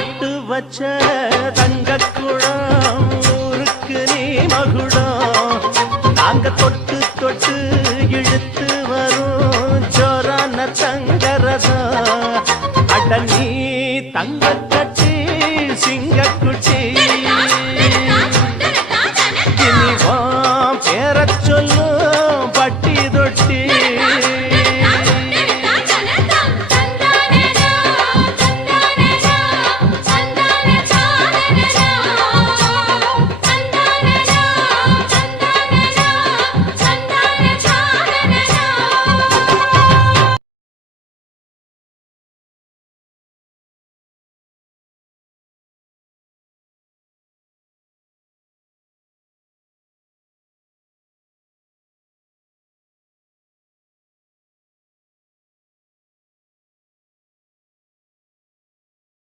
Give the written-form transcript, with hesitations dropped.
பொட்டு வச்ச தங்க குடம் ஊருக்கு நீ மகுடம் நாங்க தொட்டு தொட்டு இழுத்து வரும் ஜோரான தங்கரதம் அட நீ தங்க கட்சி சிங்க